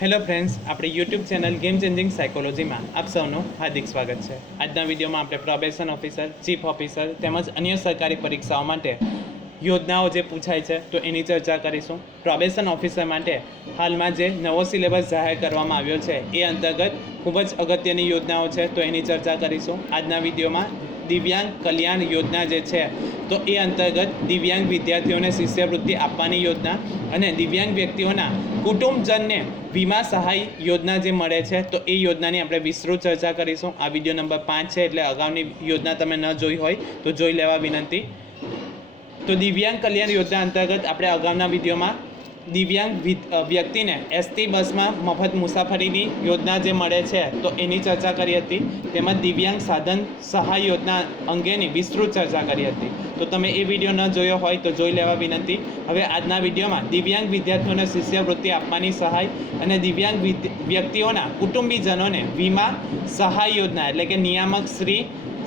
Hello friends આપણી YouTube channel game changing સાયકોલોજીમાં આપ સૌનું હાર્દિક સ્વાગત છે. આજના વિડીયોમાં આપણે પ્રોબેશન ઓફિસર ચીફ ઓફિસર તેમજ અન્ય સરકારી પરીક્ષાઓ માટે યોજનાઓ જે પૂછાય છે, તો એની ચર્ચા કરીશું. પ્રોબેશન ઓફિસર માટે હાલમાં જે નવો સિલેબસ જાહેર કરવામાં આવ્યો છે, એ અંતર્ગત ખૂબ જ અગત્યની યોજનાઓ છે, તો એની ચર્ચા કરીશું. આજના વિડીયોમાં દિવ્યાંગ કલ્યાણ યોજના જે છે, તો એ અંતર્ગત દિવ્યાંગ વિદ્યાર્થીઓને શિષ્યવૃત્તિ આપવાની યોજના અને દિવ્યાંગ વ્યક્તિઓના કુટુંબજનને વીમા સહાય યોજના જે મળે છે, તો એ યોજનાની આપણે વિસ્તૃત ચર્ચા કરીશું. આ વીડિયો નંબર પાંચ છે, એટલે અગાઉની યોજના તમે ન જોઈ હોય, તો જોઈ લેવા વિનંતી. તો દિવ્યાંગ કલ્યાણ યોજના અંતર્ગત આપણે અગાઉના વિડીયોમાં દિવ્યાંગ વ્યક્તિને એસટી બસમાં મફત મુસાફરીની યોજના જે મળે છે, તો એની ચર્ચા કરી હતી. તેમજ દિવ્યાંગ સાધન સહાય યોજના અંગેની વિસ્તૃત ચર્ચા કરી હતી. તો તમે એ વીડિયો ન જોયો હોય તો જોઈ લેવા વિનંતી. હવે આજના વિડીયોમાં દિવ્યાંગ વિદ્યાર્થીઓને શિષ્યવૃત્તિ આપવાની સહાય અને દિવ્યાંગ વ્યક્તિઓના કુટુંબીજનોને વીમા સહાય યોજના એટલે કે નિયામક શ્રી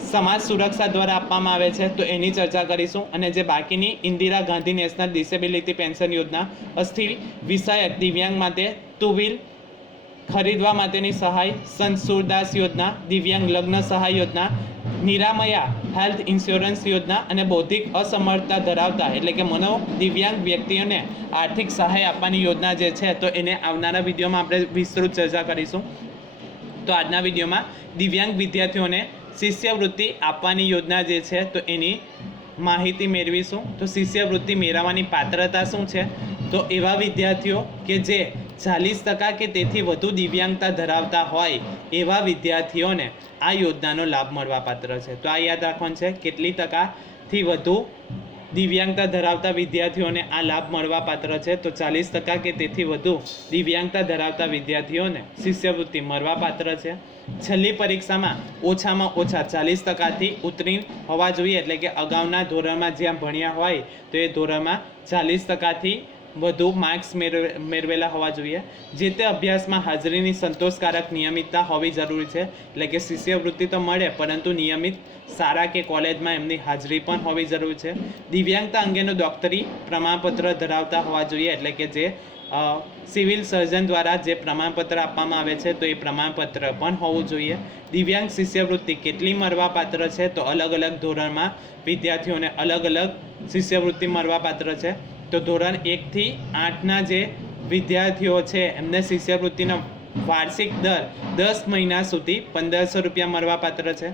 સમાજ સુરક્ષા દ્વારા આપવામાં આવે છે, તો એની ચર્ચા કરીશું. અને જે બાકીની Indira Gandhi national disability pension યોજના, અસ્થિ વિષયક દિવ્યાંગ માટે ટુ વ્હીલ ખરીદવા માટેની સહાય, સંત સુરદાસ યોજના, દિવ્યાંગ લગ્ન સહાય યોજના, નિરામયા હેલ્થ ઇન્સ્યોરન્સ યોજના અને બૌદ્ધિક અસમર્થતા ધરાવતા, એટલે કે મનો દિવ્યાંગ વ્યક્તિઓને આર્થિક સહાય આપવાની યોજના જે છે, તો એને આવનારા વિડીયોમાં આપણે વિસ્તૃત ચર્ચા કરીશું. તો આજના વિડીયોમાં દિવ્યાંગ વિદ્યાર્થીઓને શિષ્યવૃત્તિ આપવાની યોજના જે છે, તો એની માહિતી મેળવીશું. તો શિષ્યવૃત્તિ મેળવવાની પાત્રતા શું છે? તો એવા વિદ્યાર્થીઓ કે જે ચાલીસ ટકા કે તેથી વધુ દિવ્યાંગતા ધરાવતા હોય, એવા વિદ્યાર્થીઓને આ યોજનાનો લાભ મળવા પાત્ર છે. તો આ યાદ રાખવાનું છે, કેટલી ટકાથી વધુ દિવ્યાંગતા ધરાવતા વિદ્યાર્થીઓને આ લાભ મળવા પાત્ર છે. તો ચાલીસ ટકા કે તેથી વધુ દિવ્યાંગતા ધરાવતા વિદ્યાર્થીઓને શિષ્યવૃત્તિ મળવા પાત્ર છે. છેલ્લી પરીક્ષામાં ઓછામાં ઓછા ચાલીસ ટકાથી ઉત્તીર્ણ હોવા જોઈએ, એટલે કે અગાઉના ધોરણમાં જ્યાં ભણ્યા હોય, તો એ ધોરણમાં ચાલીસ ટકાથી વધુ માર્ક્સ મેળવે, મેળવેલા હોવા જોઈએ. જે તે અભ્યાસમાં હાજરીની સંતોષકારક નિયમિતતા હોવી જરૂરી છે. એટલે કે શિષ્યવૃત્તિ તો મળે, પરંતુ નિયમિત શાળા કે કોલેજમાં એમની હાજરી પણ હોવી જરૂરી છે. દિવ્યાંગતા અંગેનું ડોક્ટરી પ્રમાણપત્ર ધરાવતા હોવા જોઈએ, એટલે કે જે સિવિલ સર્જન દ્વારા જે પ્રમાણપત્ર આપવામાં આવે છે, તો એ પ્રમાણપત્ર પણ હોવું જોઈએ. દિવ્યાંગ શિષ્યવૃત્તિ કેટલી મળવાપાત્ર છે, તો અલગ અલગ ધોરણમાં વિદ્યાર્થીઓને અલગ અલગ શિષ્યવૃત્તિ મળવાપાત્ર છે. તો ધોરણ એકથી આઠના જે વિદ્યાર્થીઓ છે, એમને શિષ્યવૃત્તિનો વાર્ષિક દર દસ મહિના સુધી પંદરસો રૂપિયા મળવાપાત્ર છે.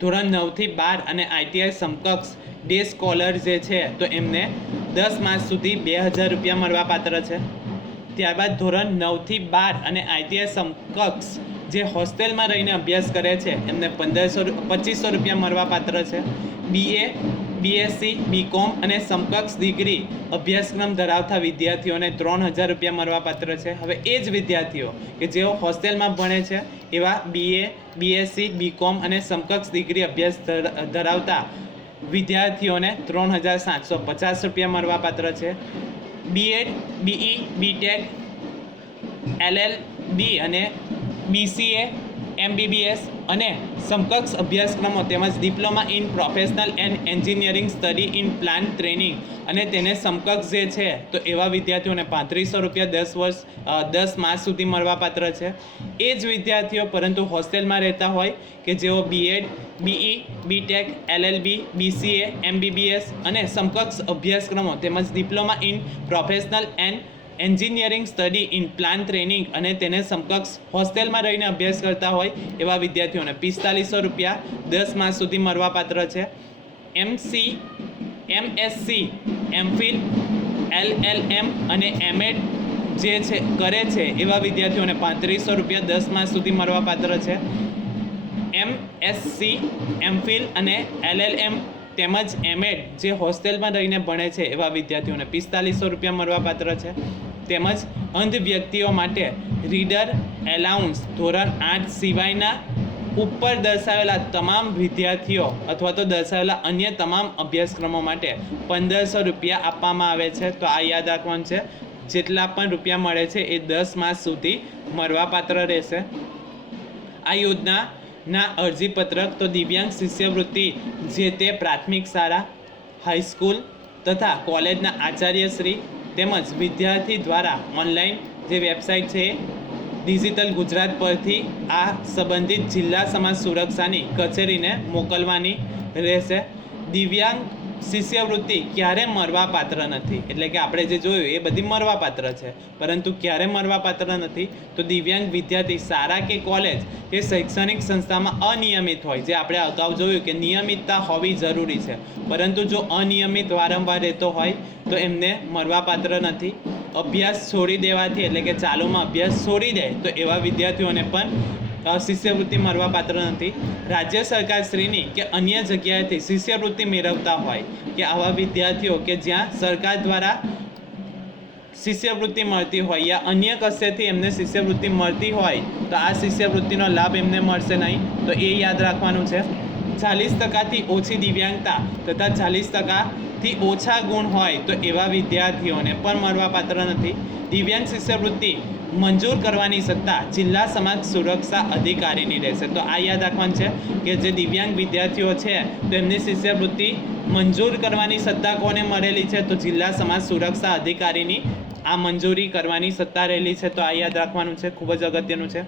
ધોરણ નવથી બાર અને આઈટીઆઈ સમકક્ષ ડે સ્કોલર જે છે, તો એમને દસ માસ સુધી બે હજાર રૂપિયા મળવાપાત્ર છે. ત્યારબાદ ધોરણ નવથી બાર અને આઈટીઆઈ સમકક્ષ જે હોસ્ટેલમાં રહીને અભ્યાસ કરે છે, એમને પંદરસો પચીસો રૂપિયા મળવાપાત્ર છે. બીએ બીએસસી બીકોમ અને સમકક્ષ ડિગ્રી અભ્યાસક્રમ ધરાવતા વિદ્યાર્થીઓને ત્રણ હજાર રૂપિયા મળવાપાત્ર છે. હવે એ જ વિદ્યાર્થીઓ કે જેઓ હોસ્ટેલમાં ભણે છે, એવા બીએ બીએસસી બીકોમ અને સમકક્ષ ડિગ્રી અભ્યાસ ધરાવતા વિદ્યાર્થીઓને ત્રણ હજાર સાતસો પચાસ રૂપિયા મળવાપાત્ર છે. BEd BE BTech LL B અને બીસીએ એમબીબીએસ અને સમકક્ષ અભ્યાસક્રમો તેમજ diploma in professional and engineering study in plan training અને તેને સમકક્ષ જે છે, તો એવા વિદ્યાર્થીઓને પાંત્રીસો રૂપિયા દસ વર્ષ દસ માસ સુધી મળવાપાત્ર છે. એ જ વિદ્યાર્થીઓ પરંતુ હોસ્ટેલમાં રહેતા હોય કે જેઓ BEd BE BTech LLB BCA MBBS અને સમકક્ષ અભ્યાસક્રમો તેમજ diploma in professional and engineering study in plan training અને તેને સમકક્ષ હોસ્ટેલમાં રહીને અભ્યાસ કરતા હોય એવા વિદ્યાર્થીઓને પિસ્તાલીસો રૂપિયા દસ માસ સુધી મળવાપાત્ર છે. એમસી એમએસસી એમફિલ એલએલએમ અને એમએડ જે છે, કરે છે એવા વિદ્યાર્થીઓને પાંત્રીસો રૂપિયા દસ માસ સુધી મળવાપાત્ર છે. એમ એસસી એમફિલ અને એલએલએમ તેમજ એમએડ જે હોસ્ટેલમાં રહીને ભણે છે એવા વિદ્યાર્થીઓને પિસ્તાલીસો રૂપિયા મળવાપાત્ર છે. તેમજ અંધ વ્યક્તિઓ માટે રીડર એલાઉન્સ ધોરણ આઠ સિવાયના ઉપર દર્શાવેલા તમામ વિદ્યાર્થીઓ અથવા તો દર્શાવેલા અન્ય તમામ અભ્યાસક્રમો માટે પંદરસો રૂપિયા આપવામાં આવે છે. તો આ યાદ રાખવાનું છે. જેટલા પણ રૂપિયા મળે છે એ દસ માસ સુધી મળવાપાત્ર રહેશે. આ યોજનાના અરજીપત્રક તો દિવ્યાંગ શિષ્યવૃત્તિ જે તે પ્રાથમિક શાળા, હાઈસ્કૂલ તથા કોલેજના આચાર્યશ્રી તેમજ વિદ્યાર્થી દ્વારા ઓનલાઈન જે વેબસાઇટ છે ડિજિટલ ગુજરાત પરથી આ સંબંધિત જિલ્લા સમાજ સુરક્ષાની કચેરીને મોકલવાની રહેશે. દિવ્યાંગ શિષ્યવૃત્તિ ક્યારે મરવા પાત્ર નથી? એટલે કે આપણે જે જોયું, એ બધી મરવા પાત્ર છે. પરંતુ ક્યારે મરવા પાત્ર નથી? તો દિવ્યાંગ વિદ્યાર્થી શાળા કે કોલેજ? કે શૈક્ષણિક સંસ્થામાં અનિયમિત હોય. જે આપણે અગાઉ જોયું કે નિયમિતતા હોવી જરૂરી છે. પરંતુ જો અનિયમિત વારંવાર રહેતો હોય, તો એમને મરવા પાત્ર નથી. અભ્યાસ છોડી દેવાથી, એટલે કે ચાલુમાં અભ્યાસ છોડી દે, તો એવા વિદ્યાર્થીઓને પણ શિષ્યવૃત્તિ મળવા પાત્ર નથી. રાજ્ય સરકાર શ્રીની કે અન્ય જગ્યાએથી શિષ્યવૃત્તિ મેળવતા હોય કે આવા વિદ્યાર્થીઓ કે જ્યાં સરકાર દ્વારા શિષ્યવૃત્તિ મળતી હોય યા અન્ય કશેથી એમને શિષ્યવૃત્તિ મળતી હોય તો આ શિષ્યવૃત્તિનો લાભ એમને મળશે નહીં. તો એ યાદ રાખવાનું છે. ચાલીસ ટકાથી ઓછી દિવ્યાંગતા તથા ચાલીસ ટકાથી ઓછા ગુણ હોય તો એવા વિદ્યાર્થીઓને પણ મળવાપાત્ર નથી. દિવ્યાંગ શિષ્યવૃત્તિ મંજૂર કરવાની સત્તા જિલ્લા સમાજ સુરક્ષા અધિકારીની રહેશે. તો આ યાદ રાખવાનું છે કે જે દિવ્યાંગ વિદ્યાર્થીઓ છે, તેમની શિષ્યવૃત્તિ મંજૂર કરવાની સત્તા કોને મળેલી છે? તો જિલ્લા સમાજ સુરક્ષા અધિકારીની આ મંજૂરી કરવાની સત્તા રહેલી છે. તો આ યાદ રાખવાનું છે. ખૂબ જ અગત્યનું છે.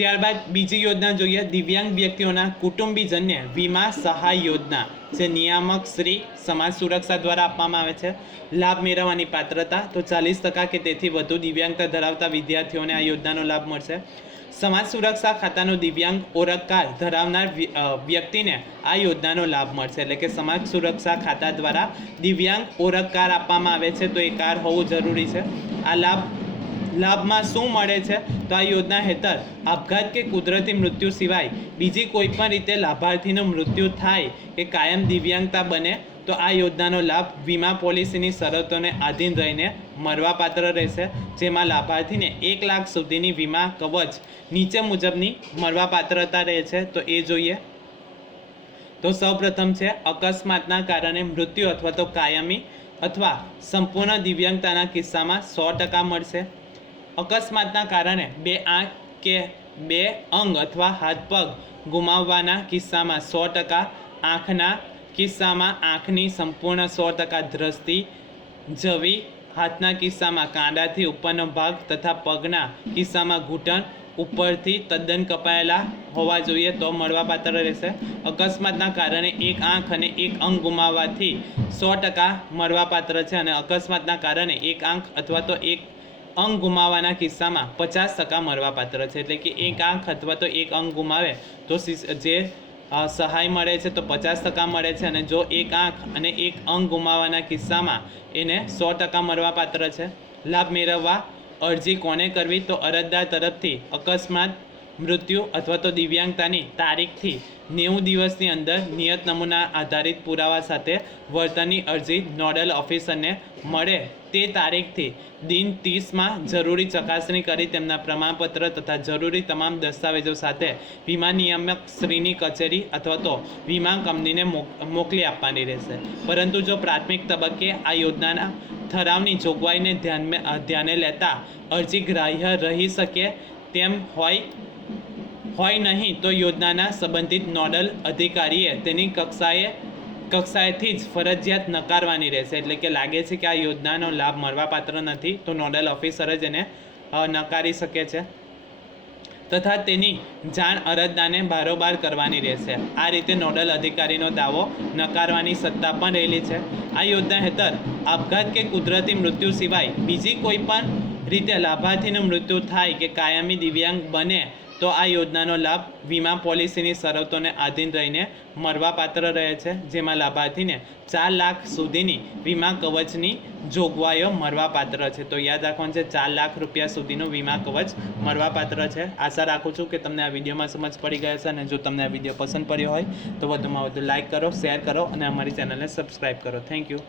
ત્યારબાદ બીજી યોજના જોઈએ. દિવ્યાંગ વ્યક્તિઓના કુટુંબીજનને વીમા સહાય યોજના, જે નિયામક શ્રી સમાજ સુરક્ષા દ્વારા આપવામાં આવે છે. લાભ મેળવવાની પાત્રતા, તો ચાલીસ ટકા કે તેથી વધુ દિવ્યાંગતા ધરાવતા વિદ્યાર્થીઓને આ યોજનાનો લાભ મળશે. સમાજ સુરક્ષા ખાતાનો દિવ્યાંગ ઓળખ કાર્ડ ધરાવનાર વ્યક્તિને આ યોજનાનો લાભ મળશે. એટલે કે સમાજ સુરક્ષા ખાતા દ્વારા દિવ્યાંગ ઓળખ કાર્ડ આપવામાં આવે છે, તો એ કાર્ડ હોવું જરૂરી છે. આ લાભ લાભમાં શું મળે છે? તો આ યોજના હેઠળ આપઘાત કે કુદરતી મૃત્યુ સિવાય બીજી કોઈ પણ રીતે લાભાર્થીનું મૃત્યુ થાય કે કાયમ દિવ્યાંગતા બને, તો આ યોજનાનો લાભ વીમા પોલિસીની શરતોને આધીન રહીને મળવાપાત્ર રહેશે, જેમાં લાભાર્થીને એક લાખ સુધીની વીમા કવચ નીચે મુજબની મળવાપાત્રતા રહે છે. તો એ જોઈએ. તો સૌપ્રથમ છે, અકસ્માતના કારણે મૃત્યુ અથવા તો કાયમી અથવા સંપૂર્ણ દિવ્યાંગતાના કિસ્સામાં સો ટકા મળશે. અકસ્માતના કારણે બે આંખ કે બે અંગ અથવા હાથ પગ ગુમાવવાના કિસ્સામાં સો ટકા આંખના કિસ્સામાં આંખની સંપૂર્ણ સો ટકા દ્રષ્ટિ જવી, હાથના કિસ્સામાં કાંડાથી ઉપરનો ભાગ તથા પગના કિસ્સામાં ઘૂંટણ ઉપરથી તદ્દન કપાયેલા હોવા જોઈએ તો મળવાપાત્ર રહેશે. અકસ્માતના કારણે એક આંખ અને એક અંગ ગુમાવવાથી સો ટકા મળવાપાત્ર છે અને અકસ્માતના કારણે એક આંખ અથવા તો એક અંગ ગુમાવવાના કિસ્સામાં પચાસ ટકા મળવાપાત્ર છે. એટલે કે એક આંખ અથવા તો એક અંગ ગુમાવે તો જે સહાય મળે છે તો પચાસ ટકા મળે છે અને જો એક આંખ અને એક અંગ ગુમાવવાના કિસ્સામાં એને સો ટકા મળવાપાત્ર છે. લાભ મેળવવા અરજી કોને કરવી? તો અરજદાર તરફથી અકસ્માત મૃત્યુ અથવા તો દિવ્યાંગતાની તારીખથી નેવું દિવસની અંદર નિયત નમૂના આધારિત પુરાવા સાથે વળતરની અરજી નોડલ ઓફિસરને મળે તે તારીખથી દિન ત્રીસમાં જરૂરી ચકાસણી કરી તેમના પ્રમાણપત્ર તથા જરૂરી તમામ દસ્તાવેજો સાથે વીમા નિયામક શ્રીની કચેરી અથવા તો વીમા કંપનીને મોક- મોકલી આપવાની રહેશે. પરંતુ જો પ્રાથમિક તબક્કે આ યોજનાના ઠરાવની જોગવાઈને ધ્યાનમાં, ધ્યાને લેતા અરજી ગ્રાહ્ય રહી શકે તેમ હોય હોય નહીં તો યોજનાના સંબંધિત નોડલ અધિકારીએ તેની કક્ષાએ, કક્ષાએથી જ ફરજિયાત નકારવાની રહેશે. એટલે કે લાગે છે કે આ યોજનાનો લાભ મળવાપાત્ર નથી તો નોડલ ઓફિસર જ એને નકારી શકે છે. તથા તેની જાણ અરજદારને બારોબાર કરવાની રહેશે. આ રીતે નોડલ અધિકારીનો દાવો નકારવાની સત્તા પણ રહેલી છે. આ યોજના હેઠળ આપઘાત કે કુદરતી મૃત્યુ સિવાય બીજી કોઈ પણ રીતે લાભાર્થીનું મૃત્યુ થાય કે કાયમી દિવ્યાંગ બને તો આ યોજનાનો લાભ વીમા પોલિસીની શરતોને આધીન રહીને મળવાપાત્ર રહે છે, જેમાં લાભાર્થીને ચાર લાખ સુધીની વીમા કવચની જોગવાઈઓ મળવાપાત્ર છે. તો યાદ રાખવાનું છે, ચાર લાખ રૂપિયા સુધીનું વીમા કવચ મળવાપાત્ર છે. આશા રાખું છું કે તમને આ વિડીયોમાં સમજ પડી ગયા છે અને જો તમને આ વીડિયો પસંદ પડ્યો હોય તો વધુમાં વધુ લાઇક કરો, શેર કરો અને અમારી ચેનલને સબસ્ક્રાઈબ કરો. Thank you.